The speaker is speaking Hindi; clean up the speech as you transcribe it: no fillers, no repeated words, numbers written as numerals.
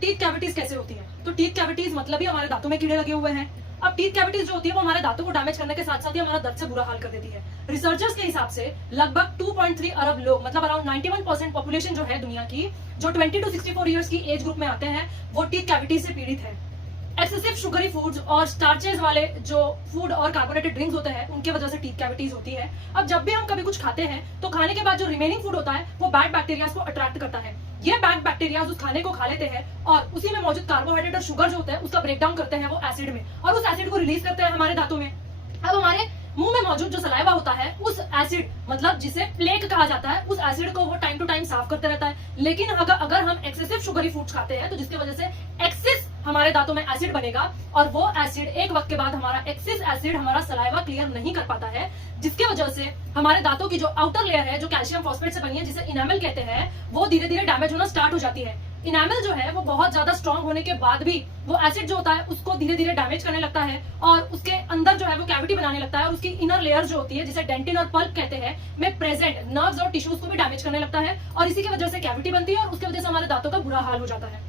टीथ कैविटीज कैसे होती है? तो टीथ कैविटीज मतलब ही हमारे दांतों में कीड़े लगे हुए हैं। अब टीथ कैविटीज जो होती है वो हमारे दांतों को डैमेज करने के साथ साथ ही हमारा दर्द से बुरा हाल कर देती है। रिसर्चर्स के हिसाब से लगभग 2.3 अरब लोग, मतलब अराउंड 91% पॉपुलेशन जो है दुनिया की, जो 20 to 64 ईयर्स की एज ग्रुप में आते हैं, वो टीथ कैविटीज से पीड़ित है। एक्सेसिव शुगरी फूड्स और स्टार्चेज वाले जो फूड और कार्बोनेटेड ड्रिंक्स होते हैं, उनके वजह से टीथ कैविटीज होती है। अब जब भी हम कभी कुछ खाते हैं तो खाने के बाद जो रिमेनिंग फूड होता है वो बैड बैक्टीरियाज को अट्रैक्ट करता है। ये बैड बैक्टीरियाज उस खाने को खा लेते हैं और उसी में मौजूद कार्बोहाइड्रेट और शुगर जो होता है उसका ब्रेक डाउन करते हैं वो एसिड में, और उस एसिड को रिलीज करते हैं हमारे दांतों में। अब हमारे मुंह में मौजूद जो सलाइवा होता है, उस एसिड मतलब जिसे प्लेक कहा जाता है, उस एसिड को वो टाइम टू टाइम साफ करते रहता है। लेकिन अगर हम एक्सेसिव शुगरी फूड्स खाते हैं तो जिसकी वजह से एक्सेस हमारे दांतों में एसिड बनेगा, और वो एसिड एक वक्त के बाद हमारा एक्सेस एसिड हमारा सलाइवा क्लियर नहीं कर पाता है, जिसकी वजह से हमारे दांतों की जो आउटर लेयर है जो कैल्शियम फॉस्फेट से बनी है, जिसे इनामल कहते हैं, वो धीरे धीरे डैमेज होना स्टार्ट हो जाती है। इनामल जो है वो बहुत ज्यादा स्ट्रांग होने के बाद भी वो एसिड जो होता है उसको धीरे धीरे डैमेज करने लगता है और उसके अंदर जो है वो कैविटी बनाने लगता है, और उसकी इनर लेयर जो होती है जिसे डेंटिन और पल्प कहते हैं में प्रेजेंट नर्व्स और टिश्यूज को भी डैमेज करने लगता है, और इसी की वजह से कैविटी बनती है और उसकी वजह से हमारे दांतों का बुरा हाल हो जाता है।